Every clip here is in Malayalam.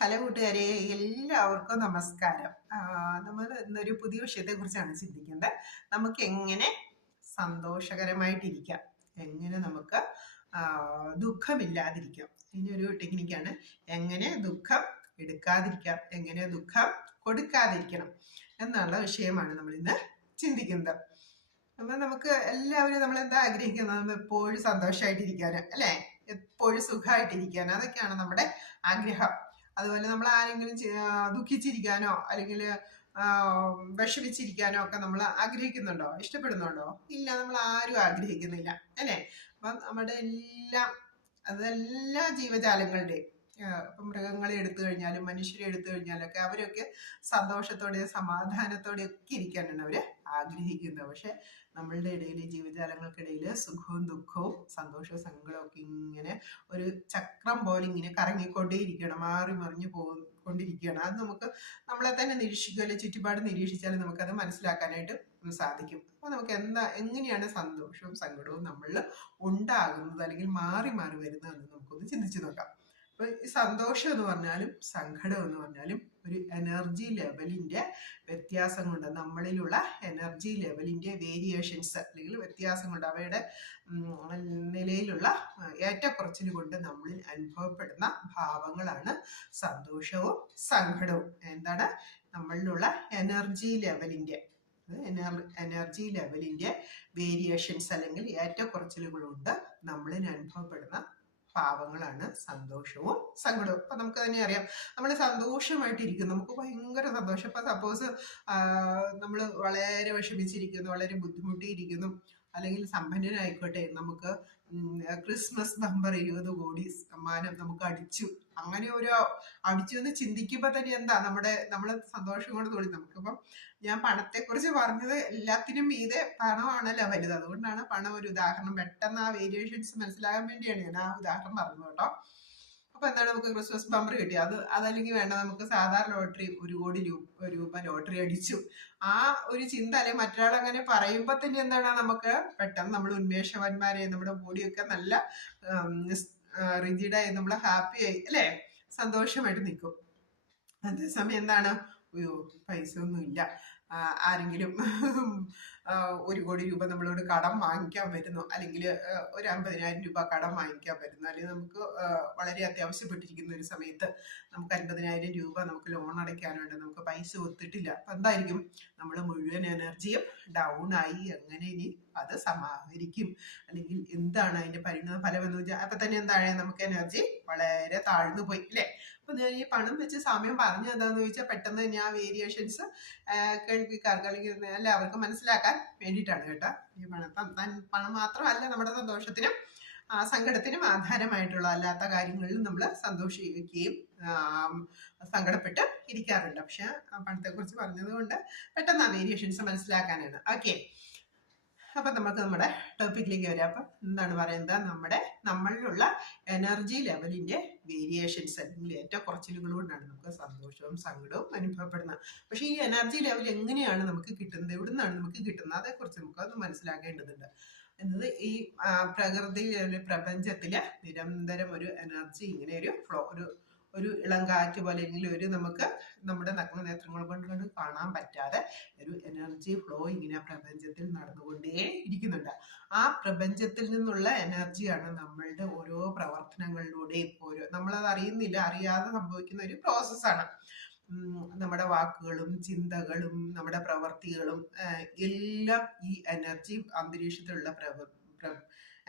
ഹലോ കൂട്ടുകാരെ, എല്ലാവർക്കും നമസ്കാരം. നമ്മൾ ഇന്നൊരു പുതിയ വിഷയത്തെക്കുറിച്ചാണ് ചിന്തിക്കുന്നത്. നമുക്ക് എങ്ങനെ സന്തോഷകരമായിട്ടിരിക്കാം, എങ്ങനെ നമുക്ക് ദുഃഖമില്ലാതിരിക്കാം. ഇതിനൊരു ടെക്നിക്കാണ് എങ്ങനെ ദുഃഖം എടുക്കാതിരിക്കാം, എങ്ങനെ ദുഃഖം കൊടുക്കാതിരിക്കണം എന്നുള്ള വിഷയമാണ് നമ്മൾ ഇന്ന് ചിന്തിക്കുന്നത്. അപ്പം നമുക്ക് എല്ലാവരും നമ്മളെന്താ ആഗ്രഹിക്കുന്നത്? നമ്മൾ എപ്പോഴും സന്തോഷമായിട്ടിരിക്കാൻ, അല്ലേ? എപ്പോഴും സുഖമായിട്ടിരിക്കാൻ, അതൊക്കെയാണ് നമ്മുടെ ആഗ്രഹം. അതുപോലെ നമ്മൾ ആരെങ്കിലും ദുഃഖിച്ചിരിക്കാനോ അല്ലെങ്കിൽ വിഷമിച്ചിരിക്കാനോ ഒക്കെ നമ്മൾ ആഗ്രഹിക്കുന്നുണ്ടോ? ഇഷ്ടപ്പെടുന്നുണ്ടോ? ഇല്ല, നമ്മൾ ആരും ആഗ്രഹിക്കുന്നില്ല, അല്ലേ? അപ്പം നമ്മുടെ അതെല്ലാ ജീവജാലങ്ങളുടെയും, ഇപ്പം മൃഗങ്ങളെ എടുത്തു കഴിഞ്ഞാലും മനുഷ്യരെ എടുത്തു കഴിഞ്ഞാലൊക്കെ അവരൊക്കെ സന്തോഷത്തോടെ സമാധാനത്തോടെ ഒക്കെ ഇരിക്കാനാണ് അവർ ആഗ്രഹിക്കുന്നത്. പക്ഷെ നമ്മളുടെ ഇടയിൽ, ജീവജാലങ്ങൾക്കിടയിൽ സുഖവും ദുഃഖവും സന്തോഷവും സങ്കടവും ഒക്കെ ഇങ്ങനെ ഒരു ചക്രം പോലെ ഇങ്ങനെ കറങ്ങിക്കൊണ്ടേയിരിക്കണം, മാറി മറിഞ്ഞു കൊണ്ടിരിക്കുകയാണ്. അത് നമുക്ക് നമ്മളെ തന്നെ നിരീക്ഷിക്കുകയല്ലേ, ചുറ്റുപാട് നിരീക്ഷിച്ചാലും നമുക്കത് മനസ്സിലാക്കാനായിട്ട് സാധിക്കും. അപ്പോൾ നമുക്ക് എങ്ങനെയാണ് സന്തോഷവും സങ്കടവും നമ്മളിൽ ഉണ്ടാകുന്നത് അല്ലെങ്കിൽ മാറി മാറി വരുന്നതെന്ന് നമുക്കൊന്ന് ചിന്തിച്ചു നോക്കാം. അപ്പൊ ഈ സന്തോഷം എന്ന് പറഞ്ഞാലും സങ്കടം എന്ന് പറഞ്ഞാലും ഒരു എനർജി ലെവലിന്റെ വ്യത്യാസം കൊണ്ട്, നമ്മളിലുള്ള എനർജി ലെവലിന്റെ വേരിയേഷൻസ് അല്ലെങ്കിൽ വ്യത്യാസം കൊണ്ട്, അവയുടെ നിലയിലുള്ള ഏറ്റക്കുറച്ചിൽ കൊണ്ട് നമ്മളിൽ അനുഭവപ്പെടുന്ന ഭാവങ്ങളാണ് സന്തോഷവും സങ്കടവും. എന്താണ്? നമ്മളിലുള്ള എനർജി ലെവലിന്റെ വേരിയേഷൻസ് അല്ലെങ്കിൽ ഏറ്റക്കുറച്ചിലുകൾ കൊണ്ട് നമ്മളിൽ അനുഭവപ്പെടുന്ന ഭാവങ്ങളാണ് സന്തോഷവും സങ്കടവും. അപ്പൊ നമുക്ക് തന്നെ അറിയാം, നമ്മൾ സന്തോഷമായിട്ടിരിക്കുന്നു, നമുക്ക് ഭയങ്കര സന്തോഷം. ഇപ്പൊ സപ്പോസ് നമ്മൾ വളരെ വിഷമിച്ചിരിക്കുന്നു, വളരെ ബുദ്ധിമുട്ടിയിരിക്കുന്നു, അല്ലെങ്കിൽ സമ്പന്നനായിക്കോട്ടെ, നമുക്ക് ക്രിസ്മസ് ബമ്പർ 20 കോടി സമ്മാനം നമുക്ക് അടിച്ചു, അങ്ങനെ ഒരു അടിച്ചു എന്ന് ചിന്തിക്കുമ്പോ തന്നെ എന്താ നമ്മള് സന്തോഷം കൊണ്ട് തോന്നി. നമുക്കിപ്പം ഞാൻ പണത്തെക്കുറിച്ച് പറഞ്ഞത് എല്ലാത്തിനും മീതെ പണമാണല്ലോ വലുത്. അതുകൊണ്ടാണ് പണം ഒരു ഉദാഹരണം. പെട്ടെന്ന് ആ വേരിയേഷൻസ് മനസ്സിലാകാൻ വേണ്ടിയാണ് ഞാൻ ആ ഉദാഹരണം പറഞ്ഞത് കേട്ടോ. അപ്പൊ എന്താണ്, നമുക്ക് ക്രിസ്മസ് ബമ്പർ കിട്ടി, അതല്ലെങ്കിൽ വേണ്ട, നമുക്ക് സാധാരണ ലോട്ടറി 1 കോടി രൂപ ലോട്ടറി അടിച്ചു, ആ ഒരു ചിന്ത അല്ലെങ്കിൽ മറ്റൊരാൾ അങ്ങനെ പറയുമ്പോ തന്നെ എന്താണ്, നമുക്ക് പെട്ടെന്ന് നമ്മൾ ഉന്മേഷവാന്മാരെ, നമ്മുടെ ബോഡിയൊക്കെ നല്ല റിജിഡായി, നമ്മൾ ഹാപ്പി ആയി, അല്ലെ, സന്തോഷമായിട്ട് നിൽക്കും. അതേസമയം എന്താണ്, അയ്യോ പൈസ ഒന്നും ഇല്ല, ആരെങ്കിലും 1 കോടി രൂപ നമ്മളോട് കടം വാങ്ങിക്കാൻ വരുന്നു, അല്ലെങ്കിൽ ഒരു 50,000 രൂപ കടം വാങ്ങിക്കാൻ വരുന്നു, അല്ലെങ്കിൽ നമുക്ക് വളരെ അത്യാവശ്യപ്പെട്ടിരിക്കുന്ന ഒരു സമയത്ത് നമുക്ക് 50,000 രൂപ നമുക്ക് ലോൺ അടയ്ക്കാനുണ്ട്, നമുക്ക് പൈസ ഒത്തിട്ടില്ല. അപ്പൊ എന്തായിരിക്കും, നമ്മൾ മുഴുവൻ എനർജിയും ഡൗൺ ആയി. എങ്ങനെ ഇനി അത് സമാഹരിക്കും, അല്ലെങ്കിൽ എന്താണ് അതിന്റെ പരിണത ഫലം എന്ന് വെച്ചാൽ അപ്പൊ തന്നെ എന്താണ്, നമുക്ക് എനർജി വളരെ താഴ്ന്നു പോയി, അല്ലെ? അപ്പൊ ഞാൻ ഈ പണം വെച്ച് സമയം പറഞ്ഞു എന്താന്ന് ചോദിച്ചാൽ പെട്ടെന്ന് തന്നെ ആ വേരിയേഷൻസ് കേൾവിക്കാർക്ക് അല്ലെങ്കിൽ എല്ലാവർക്കും മനസ്സിലാക്കാൻ വേണ്ടിയിട്ടാണ് കേട്ടോ. ഈ പണം മാത്രമല്ല നമ്മുടെ സന്തോഷത്തിനും സങ്കടത്തിനും ആധാരമായിട്ടുള്ള അല്ലാത്ത കാര്യങ്ങളിലും നമ്മൾ സന്തോഷിക്കുകയും സങ്കടപ്പെട്ട് ഇരിക്കാറുണ്ട്. പക്ഷെ പണത്തെ കുറിച്ച് പറഞ്ഞത് കൊണ്ട് പെട്ടെന്ന് ആ വേരിയേഷൻസ് മനസ്സിലാക്കാനാണ്. ഓക്കെ, അപ്പൊ നമുക്ക് നമ്മുടെ ടോപ്പിക്കിലേക്ക് വരാം. അപ്പൊ എന്താണ് പറയുന്നത്, നമ്മളിലുള്ള എനർജി ലെവലിന്റെ വേരിയേഷൻസ് അല്ലെങ്കിൽ ഏറ്റക്കുറച്ചിലുകൾ കൊണ്ടാണ് നമുക്ക് സന്തോഷവും സങ്കടവും അനുഭവപ്പെടുന്നത്. പക്ഷെ ഈ എനർജി ലെവൽ എങ്ങനെയാണ് നമുക്ക് കിട്ടുന്നത്, എവിടെ നിന്നാണ് നമുക്ക് കിട്ടുന്നത്, അതേക്കുറിച്ച് നമുക്ക് ഒന്ന് മനസ്സിലാക്കേണ്ടതുണ്ട്. എന്നത് ഈ പ്രകൃതിയിലെ പ്രപഞ്ചത്തില് നിരന്തരം ഒരു എനർജി, ഇങ്ങനെ ഒരു ഫ്ലോ, ഒരു ഇളം കാറ്റ് പോലെ, അല്ലെങ്കിൽ നമുക്ക് നമ്മുടെ നഗ്ന നേത്രങ്ങൾ കൊണ്ട് കാണാൻ പറ്റാതെ ഒരു എനർജി ഫ്ലോ ഇങ്ങനെ പ്രപഞ്ചത്തിൽ നടന്നുകൊണ്ടേ ഇരിക്കുന്നുണ്ട്. ആ പ്രപഞ്ചത്തിൽ നിന്നുള്ള എനർജിയാണ് നമ്മളുടെ ഓരോ പ്രവർത്തനങ്ങളിലൂടെയും നമ്മളത് അറിയാതെ സംഭവിക്കുന്ന ഒരു പ്രോസസ്സാണ്. നമ്മുടെ വാക്കുകളും ചിന്തകളും നമ്മുടെ പ്രവർത്തികളും എല്ലാം ഈ എനർജി, അന്തരീക്ഷത്തിലുള്ള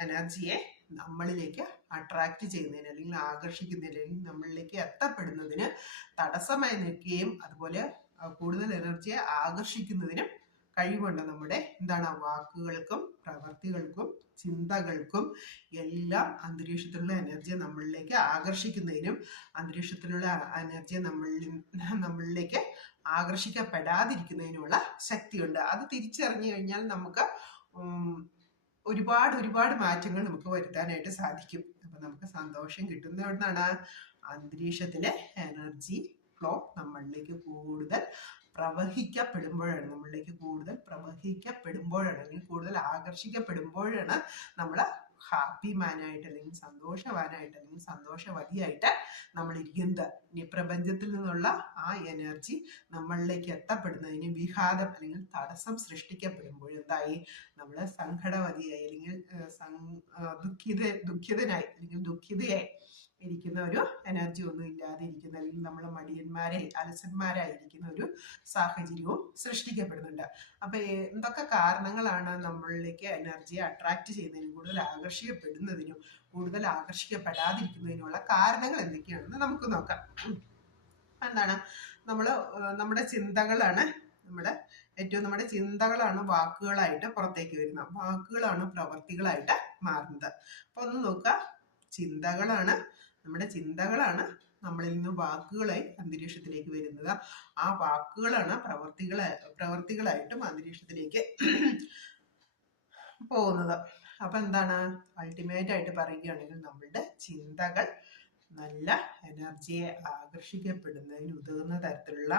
എനർജിയെ നമ്മളിലേക്ക് അട്രാക്ട് ചെയ്യുന്നതിന് അല്ലെങ്കിൽ ആകർഷിക്കുന്നതിന് അല്ലെങ്കിൽ നമ്മളിലേക്ക് എത്തപ്പെടുന്നതിന് തടസ്സമായി നിൽക്കുകയും അതുപോലെ കൂടുതൽ എനർജിയെ ആകർഷിക്കുന്നതിനും കഴിവുണ്ട്. നമ്മുടെ വാക്കുകൾക്കും പ്രവർത്തികൾക്കും ചിന്തകൾക്കും എല്ലാം അന്തരീക്ഷത്തിലുള്ള എനർജിയെ നമ്മളിലേക്ക് ആകർഷിക്കുന്നതിനും അന്തരീക്ഷത്തിലുള്ള എനർജിയെ നമ്മളിലേക്ക് ആകർഷിക്കപ്പെടാതിരിക്കുന്നതിനുമുള്ള ശക്തിയുണ്ട്. അത് തിരിച്ചറിഞ്ഞു കഴിഞ്ഞാൽ നമുക്ക് ഒരുപാട് മാറ്റങ്ങൾ നമുക്ക് വരുത്താനായിട്ട് സാധിക്കും. അപ്പൊ നമുക്ക് സന്തോഷം കിട്ടുന്നത് എവിടുന്നാണ്? അന്തരീക്ഷത്തിലെ എനർജി ഫ്ലോ നമ്മളിലേക്ക് കൂടുതൽ പ്രവഹിക്കപ്പെടുമ്പോഴാണ് അല്ലെങ്കിൽ കൂടുതൽ ആകർഷിക്കപ്പെടുമ്പോഴാണ് നമ്മൾ ഹാപ്പി മാനായിട്ട് അല്ലെങ്കിൽ സന്തോഷവാനായിട്ട് അല്ലെങ്കിൽ സന്തോഷവതിയായിട്ട് നമ്മൾ ഇരിക്കുന്നത്. ഇനി പ്രപഞ്ചത്തിൽ നിന്നുള്ള ആ എനർജി നമ്മളിലേക്ക് എത്തപ്പെടുന്നതിന് വിഘാതം അല്ലെങ്കിൽ തടസ്സം സൃഷ്ടിക്കപ്പെടുമ്പോൾ എന്തായി, നമ്മൾ സങ്കടവതിയായി അല്ലെങ്കിൽ ദുഃഖിതനായി അല്ലെങ്കിൽ ദുഃഖിതയായി ഇരിക്കുന്ന ഒരു എനർജി ഒന്നും ഇല്ലാതെ ഇരിക്കുന്ന അല്ലെങ്കിൽ നമ്മൾ അലസന്മാരായിരിക്കുന്ന ഒരു സാഹചര്യവും സൃഷ്ടിക്കപ്പെടുന്നുണ്ട്. അപ്പൊ എന്തൊക്കെ കാരണങ്ങളാണ് നമ്മളിലേക്ക് എനർജിയെ അട്രാക്ട് ചെയ്യുന്നതിനും കൂടുതൽ ആകർഷിക്കപ്പെടുന്നതിനും കൂടുതൽ ആകർഷിക്കപ്പെടാതിരിക്കുന്നതിനുള്ള കാരണങ്ങൾ എന്തൊക്കെയാണെന്ന് നമുക്ക് നോക്കാം. എന്താണ്, നമ്മുടെ ചിന്തകളാണ് നമ്മുടെ ചിന്തകളാണ് വാക്കുകളായിട്ട് പുറത്തേക്ക് വരുന്നത്. വാക്കുകളാണ് പ്രവർത്തികളായിട്ട് മാറുന്നത്. അപ്പൊ ഒന്ന് നോക്കുക, നമ്മുടെ ചിന്തകളാണ് നമ്മളിൽ നിന്ന് വാക്കുകളായി അന്തരീക്ഷത്തിലേക്ക് വരുന്നത്. ആ വാക്കുകളാണ് പ്രവർത്തികളായിട്ടും അന്തരീക്ഷത്തിലേക്ക് പോകുന്നത്. അപ്പൊ എന്താണ്, അൾട്ടിമേറ്റ് ആയിട്ട് പറയുകയാണെങ്കിൽ നമ്മളുടെ ചിന്തകൾ നല്ല എനർജിയെ ആകർഷിക്കപ്പെടുന്നതിന് ഉതകുന്ന തരത്തിലുള്ള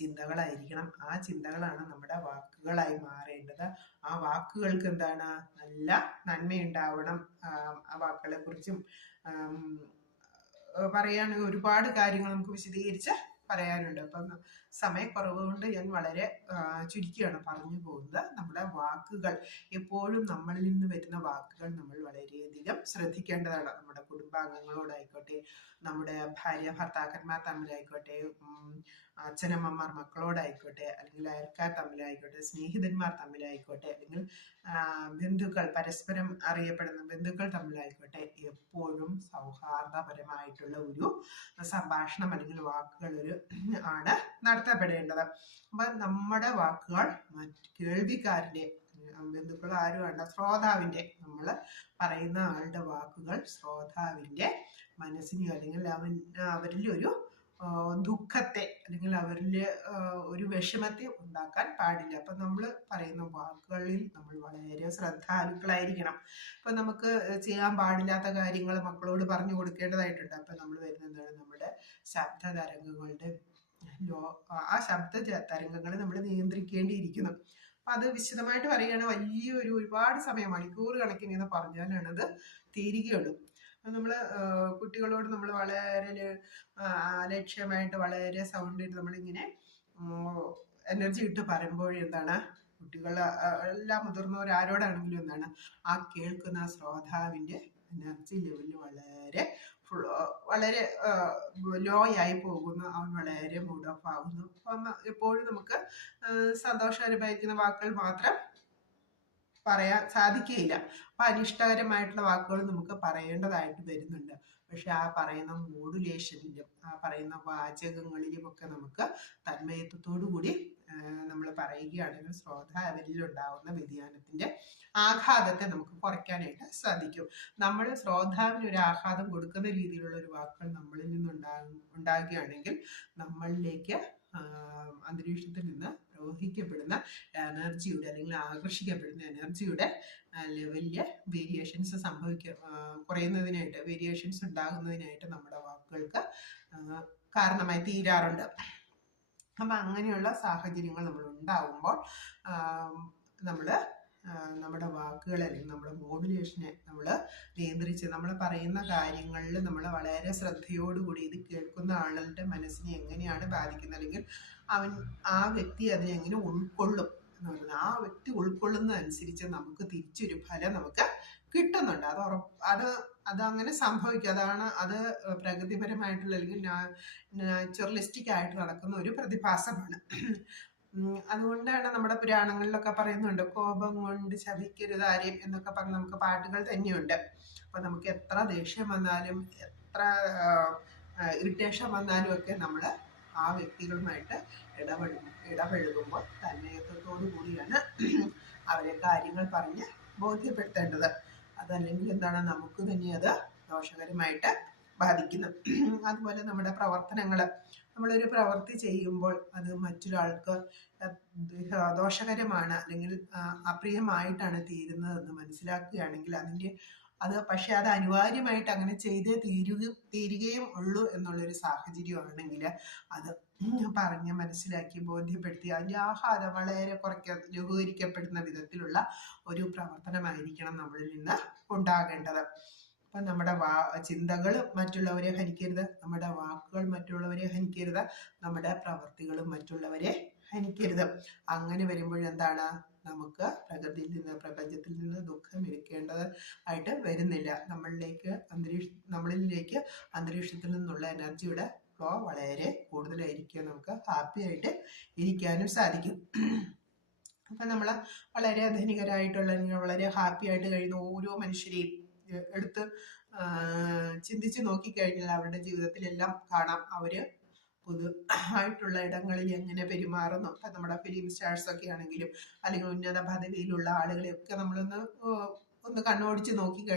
ചിന്തകളായിരിക്കണം. ആ ചിന്തകളാണ് നമ്മുടെ വാക്കുകളായി മാറേണ്ടത്. ആ വാക്കുകൾക്ക് എന്താണ്, നല്ല നന്മയുണ്ടാവണം. ആ വാക്കുകളെ കുറിച്ചും പറയുകയാണെങ്കിൽ ഒരുപാട് കാര്യങ്ങൾ നമുക്ക് വിശദീകരിച്ച് പറയാനുണ്ട്. അപ്പം സമയക്കുറവ് കൊണ്ട് ഞാൻ വളരെ ചുരുക്കിയാണ് പറഞ്ഞു പോകുന്നത്. നമ്മുടെ വാക്കുകൾ എപ്പോഴും നമ്മളിൽ നിന്ന് വരുന്ന വാക്കുകൾ നമ്മൾ വളരെയധികം ശ്രദ്ധിക്കേണ്ടതാണ്. നമ്മുടെ കുടുംബാംഗങ്ങളോടായിക്കോട്ടെ, നമ്മുടെ ഭാര്യ ഭർത്താക്കന്മാർ തമ്മിലായിക്കോട്ടെ, അച്ഛനമ്മമാർ മക്കളോടായിക്കോട്ടെ, അല്ലെങ്കിൽ അയൽക്കാർ തമ്മിലായിക്കോട്ടെ, സ്നേഹിതന്മാർ തമ്മിലായിക്കോട്ടെ, അല്ലെങ്കിൽ ബന്ധുക്കൾ, പരസ്പരം അറിയപ്പെടുന്ന ബന്ധുക്കൾ തമ്മിലായിക്കോട്ടെ, എപ്പോഴും സൗഹാർദ്ദപരമായിട്ടുള്ള ഒരു സംഭാഷണം അല്ലെങ്കിൽ വാക്കുകൾ ആണ് നടത്തപ്പെടേണ്ടത്. അപ്പൊ നമ്മുടെ വാക്കുകൾ കേൾവിക്കാരന്റെ, ബന്ധുക്കൾ ആരും വേണ്ട, ശ്രോതാവിന്റെ, നമ്മൾ പറയുന്ന ആളുടെ വാക്കുകൾ ശ്രോതാവിന്റെ മനസ്സിനെയോ അല്ലെങ്കിൽ അവരിൽ ഒരു ദുഃഖത്തെ അല്ലെങ്കിൽ അവരിൽ ഒരു വിഷമത്തെ ഉണ്ടാക്കാൻ പാടില്ല. അപ്പൊ നമ്മൾ പറയുന്ന വാക്കുകളിൽ നമ്മൾ വളരെ ശ്രദ്ധാലുക്കളായിരിക്കണം. അപ്പൊ നമുക്ക് ചെയ്യാൻ പാടില്ലാത്ത കാര്യങ്ങൾ മക്കളോട് പറഞ്ഞു കൊടുക്കേണ്ടതായിട്ടുണ്ട്. അപ്പൊ നമ്മൾ വരുന്നത് നമ്മുടെ ശബ്ദ തരംഗങ്ങളുടെ ആ ശബ്ദ തരംഗങ്ങളെ നമ്മൾ നിയന്ത്രിക്കേണ്ടിയിരിക്കുന്നു. അപ്പൊ അത് വിശദമായിട്ട് പറയുകയാണെങ്കിൽ ഒരുപാട് സമയം, മണിക്കൂർ കണക്കിന് എന്ന് പറഞ്ഞാലാണ് അത് തീരുകയുള്ളൂ. നമ്മൾ കുട്ടികളോട് നമ്മൾ വളരെ അലക്ഷ്യമായിട്ട് വളരെ സൗണ്ടിൽ നമ്മളിങ്ങനെ എനർജി ഇട്ട് പറയുമ്പോഴെന്താണ്, കുട്ടികൾ എല്ലാ മുതിർന്നവരാരോടാണെങ്കിലും എന്താണ്, ആ കേൾക്കുന്ന ശ്രോതാവിന്റെ എനർജി ലെവല് വളരെ ലോ ആയി പോകുന്നു. അവൻ വളരെ മൂഡ് ഓഫ് ആകുന്നു. അപ്പം എപ്പോഴും നമുക്ക് സന്തോഷകരമായിരിക്കുന്ന വാക്കുകൾ മാത്രം പറയാൻ സാധിക്കുകയില്ല. അപ്പൊ അനിഷ്ടകരമായിട്ടുള്ള വാക്കുകൾ നമുക്ക് പറയേണ്ടതായിട്ട് വരുന്നുണ്ട്. പക്ഷെ ആ പറയുന്ന മോഡുലേഷനിലും ആ പറയുന്ന വാചകങ്ങളിലും ഒക്കെ നമുക്ക് തന്മയത്വത്തോടു കൂടി നമ്മൾ പറയുകയാണെങ്കിൽ ശ്രോതാവിൽ ഉണ്ടാവുന്ന വ്യതിയാനത്തിന്റെ ആഘാതത്തെ നമുക്ക് കുറയ്ക്കാനായിട്ട് സാധിക്കും. നമ്മൾ ശ്രോതാവിന് ഒരു ആഘാതം കൊടുക്കുന്ന രീതിയിലുള്ള ഒരു വാക്കുകൾ നമ്മളിൽ നിന്നുണ്ടാകുകയാണെങ്കിൽ നമ്മളിലേക്ക് അന്തരീക്ഷത്തിൽ നിന്ന് പ്രവഹിക്കപ്പെടുന്ന എനർജിയുടെ അല്ലെങ്കിൽ ആകർഷിക്കപ്പെടുന്ന എനർജിയുടെ ലെവലില് വേരിയേഷൻസ് കുറയുന്നതിനായിട്ട്, വേരിയേഷൻസ് ഉണ്ടാകുന്നതിനായിട്ട് നമ്മുടെ വാക്കുകൾക്ക് കാരണമായി തീരാറുണ്ട്. അപ്പം അങ്ങനെയുള്ള സാഹചര്യങ്ങൾ നമ്മൾ ഉണ്ടാകുമ്പോൾ നമ്മുടെ വാക്കുകളെ അല്ലെങ്കിൽ നമ്മുടെ മോഡുലേഷനെ നമ്മൾ നിയന്ത്രിച്ച് നമ്മൾ പറയുന്ന കാര്യങ്ങളിൽ നമ്മൾ വളരെ ശ്രദ്ധയോടുകൂടി ഇത് കേൾക്കുന്ന ആളുടെ മനസ്സിനെ എങ്ങനെയാണ് ബാധിക്കുന്നത്, അല്ലെങ്കിൽ ആ വ്യക്തി അതിനെ എങ്ങനെ ഉൾക്കൊള്ളും എന്ന് പറയുന്നത്, ആ വ്യക്തി ഉൾക്കൊള്ളുന്നതനുസരിച്ച് നമുക്ക് തിരിച്ചൊരു ഫലം നമുക്ക് കിട്ടുന്നുണ്ട്. അത് അങ്ങനെ സംഭവിക്കും. അത് പ്രകൃതിപരമായിട്ടുള്ള അല്ലെങ്കിൽ നാച്ചുറലിസ്റ്റിക് ആയിട്ട് നടക്കുന്ന ഒരു പ്രതിഭാസമാണ്. അതുകൊണ്ടാണ് നമ്മുടെ പുരാണങ്ങളിലൊക്കെ പറയുന്നുണ്ട്, കോപം കൊണ്ട് ശപിക്കരുത് ആരെയും എന്നൊക്കെ പറഞ്ഞ് നമുക്ക് പാട്ടുകൾ തന്നെയുണ്ട്. അപ്പൊ നമുക്ക് എത്ര ദേഷ്യം വന്നാലും എത്ര ഇറിറ്റേഷൻ വന്നാലും ഒക്കെ നമ്മൾ ആ വ്യക്തികളുമായിട്ട് ഇടപഴകുമ്പോൾ തന്മയത്വത്തോടു കൂടിയാണ് അവരെ കാര്യങ്ങൾ പറഞ്ഞ് ബോധ്യപ്പെടുത്തേണ്ടത്. അതല്ലെങ്കിൽ എന്താണ്, നമുക്ക് തന്നെ അത് ദോഷകരമായിട്ട് ബാധിക്കുന്നു. അതുപോലെ നമ്മുടെ നമ്മളൊരു പ്രവൃത്തി ചെയ്യുമ്പോൾ അത് മറ്റൊരാൾക്ക് ദോഷകരമാണ് അല്ലെങ്കിൽ അപ്രിയമായിട്ടാണ് തീരുന്നതെന്ന് മനസ്സിലാക്കുകയാണെങ്കിൽ പക്ഷെ അത് അനിവാര്യമായിട്ട് അങ്ങനെ ചെയ്തേ തീരുകയും ഉള്ളൂ എന്നുള്ളൊരു സാഹചര്യമാണെങ്കിൽ അത് പറഞ്ഞ് മനസ്സിലാക്കി ബോധ്യപ്പെടുത്തി അതിൻ്റെ ആഘാതം വളരെ ലഘൂകരിക്കപ്പെടുന്ന വിധത്തിലുള്ള ഒരു പ്രവർത്തനമായിരിക്കണം നമ്മളിൽ നിന്ന് ഉണ്ടാകേണ്ടത്. അപ്പൊ നമ്മുടെ ചിന്തകൾ മറ്റുള്ളവരെ ഹനിക്കരുത്, നമ്മുടെ വാക്കുകൾ മറ്റുള്ളവരെ ഹനിക്കരുത്, നമ്മുടെ പ്രവർത്തികളും മറ്റുള്ളവരെ ഹനിക്കരുത്. അങ്ങനെ വരുമ്പോഴെന്താണ്, നമുക്ക് പ്രപഞ്ചത്തിൽ നിന്ന് ദുഃഖം എടുക്കേണ്ടത് ആയിട്ട് വരുന്നില്ല. നമ്മളിലേക്ക് അന്തരീക്ഷത്തിൽ നിന്നുള്ള എനർജിയുടെ ഫ്ലോ വളരെ കൂടുതലായിരിക്കും. നമുക്ക് ഹാപ്പി ആയിട്ട് ഇരിക്കാനും സാധിക്കും. അപ്പൊ നമ്മൾ വളരെ ധനികരായിട്ടുള്ള, വളരെ ഹാപ്പി ആയിട്ട് കഴിയുന്ന ഓരോ മനുഷ്യരെയും എടുത്ത് ചിന്തിച്ച് നോക്കിക്കഴിഞ്ഞാൽ അവരുടെ ജീവിതത്തിലെല്ലാം കാണാം അവര് ആയിട്ടുള്ള ഇടങ്ങളിൽ എങ്ങനെ പെരുമാറുന്നു. ഇപ്പൊ നമ്മുടെ ഫിലിം സ്റ്റാർസ് ഒക്കെ ആണെങ്കിലും അല്ലെങ്കിൽ ഉന്നത പദവിയിലുള്ള ആളുകളെയൊക്കെ നമ്മളൊന്ന് കണ്ണോടിച്ച് നോക്കിക്കഴിഞ്ഞാൽ